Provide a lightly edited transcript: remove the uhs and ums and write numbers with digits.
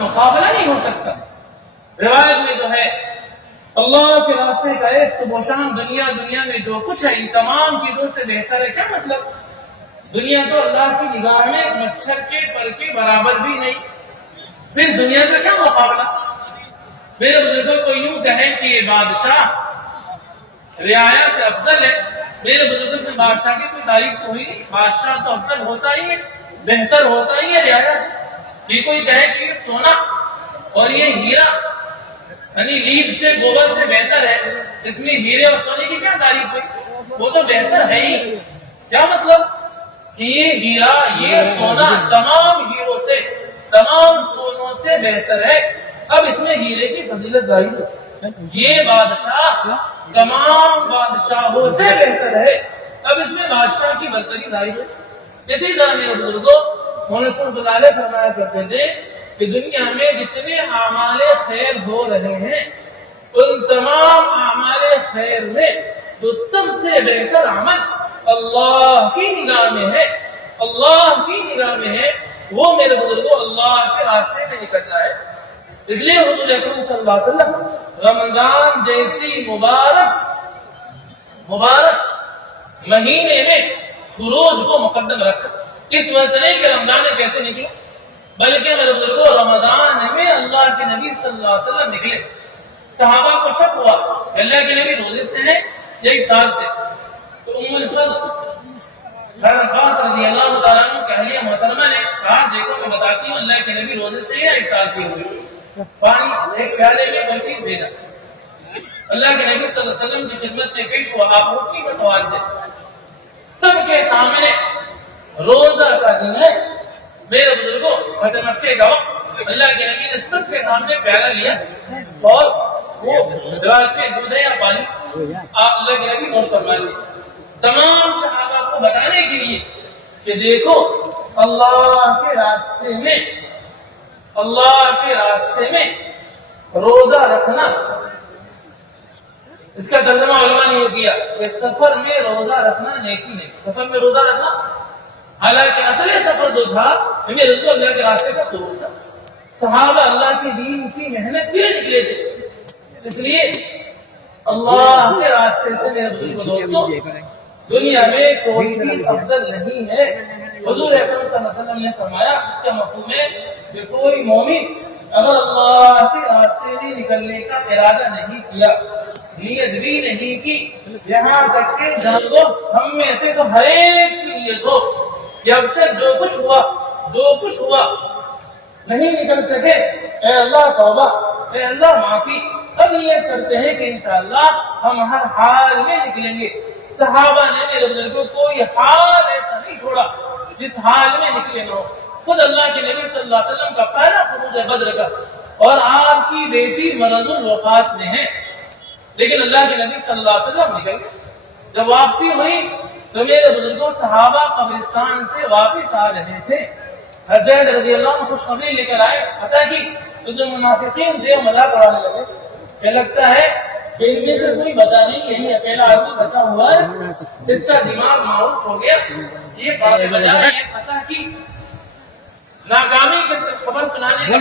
مقابلہ نہیں ہو سکتا۔ روایت میں جو ہے اللہ کے راستے کا ایک صبح و شام دنیا میں جو کچھ ہے ان تمام چیزوں سے بہتر ہے۔ کیا مطلب؟ دنیا تو اللہ کی نگاہ میں مچھر کے پر کے برابر بھی نہیں، پھر دنیا کا کیا مقابلہ؟ میرے بزرگوں کو یوں کہیں کہ یہ بادشاہ رعایا سے افضل ہے، میرے بزرگوں سے بادشاہ کی کوئی تعریف تو ہوئی نہیں، بادشاہ تو افضل ہوتا ہی ہے، بہتر ہوتا ہی ہے رعایا سے۔ یہ کوئی کہے کہ یہ سونا اور یہ ہیرا یعنی لیڈ سے گوبر سے بہتر ہے، اس میں ہیرے اور سونے کی کیا تعریف ہوئی؟ وہ تو بہتر ہے ہی۔ کیا مطلب؟ کہ یہ ہیرا یہ سونا تمام ہیروں سے تمام سونوں سے بہتر ہے، اب اس میں ہیرے کی فضیلت ظاہر ہے۔ یہ بادشاہ تمام بادشاہوں سے بہتر ہے، اب اس میں بادشاہ کی برتری ظاہر ہے۔ اسی طرح میرے بزرگوں فرمایا کرتے تھے کہ دنیا میں جتنے اعمال خیر ہو رہے ہیں ان تمام اعمال خیر میں جو سب سے بہتر عمل اللہ کی نگاہ میں ہے، اللہ کی نگاہ میں ہے، وہ میرے بزرگوں اللہ کے راستے میں نکلنا ہے۔ اس لیے حضور اکرم صلی اللہ علیہ وسلم رمضان جیسی مبارک مہینے میں خروج کو مقدم رکھا۔ اس وجہ نہیں کہ رمضان میں کیسے نکلے، بلکہ میرے بزرگوں رمضان میں اللہ کے نبی صلی اللہ علیہ وسلم نکلے۔ صحابہ کو شک ہوا کہ اللہ کے نبی روزے سے ہیں یا افطار سے، تو ام الفضل عباس رضی اللہ تعالیٰ عنہ کی اہلیہ محترمہ نے کہا دیکھو میں بتاتی ہوں اللہ کے نبی روزے سے یا افطار کی ہوئی، پانی ایک پیالے میں کوئی چیز بھیجا۔ اللہ کے نبی صلی اللہ علیہ وسلم کی خدمت میں پیش ہوا، آپ روٹی کا سوال تھے، سب کے سامنے روزہ کا دن ہے، میرے بزرگوں فتح مکے کا وقت، اللہ کے نبی نے سب کے سامنے پیالہ لیا اور وہ گلاس میں دودھ ہے یا پانی آپ اللہ کے نبی نوش فرما لیے، تمام صحابہ کو بتانے کے لیے کہ دیکھو اللہ کے راستے میں روزہ رکھنا، اس کا ترجمہ علماء نے یہ کیا کہ سفر میں روزہ رکھنا نیکی نہیں، سفر میں روزہ رکھنا، حالانکہ اصل سفر جو تھا ہمیں رسول اللہ کے راستے کا شروع تھا، صحابہ اللہ کے دین کی محنت کے لیے نکلے تھے، اس لیے اللہ کے راستے سے میرے دوستوں دنیا میں کوئی بھی افضل نہیں ہے۔ حضور اکرم صلی اللہ علیہ وسلم نے فرمایا، اس کا مفہوم ہے کہ کوئی مومن اگر اللہ کے راستے میں نکلنے کا ارادہ نہیں کیا، نیت بھی نہیں کی، یہاں تک کہ جانو ہم میں سے تو ہر ایک کی نیت ہو کہ اب تک جو کچھ ہوا نہیں نکل سکے، اے اللہ توبہ، اے اللہ معافی، اب نیت کرتے ہیں کہ انشاءاللہ ہم ہر حال میں نکلیں گے۔ صحابہ نے میرے بزرگوں کوئی حال ایسا نہیں چھوڑا جس حال میں نکلے نہ ہو۔ خود اللہ کے نبی صلی اللہ علیہ وسلم کا پہلا خروج بدر کا اور آپ کی بیٹی مرض الوفات میں ہے، لیکن اللہ کے نبی صلی اللہ علیہ وسلم نکل گئے۔ جب واپسی ہوئی تو میرے بزرگوں صحابہ قبرستان سے واپس آ رہے تھے، حضرت رضی اللہ عنہ خوشخبری لے کر آئے، پتہ کی تو جو منافقین تھے وہ مذاق اڑانے لگے کہ لگتا ہے کہ ان میں سے کوئی بچا نہیں، یہی اکیلا آدمی بچا ہوا ہے، اس کا دماغ معروف ہو گیا، یہ بات بجا ہے پتہ کی ناکامی کی خبر سنانے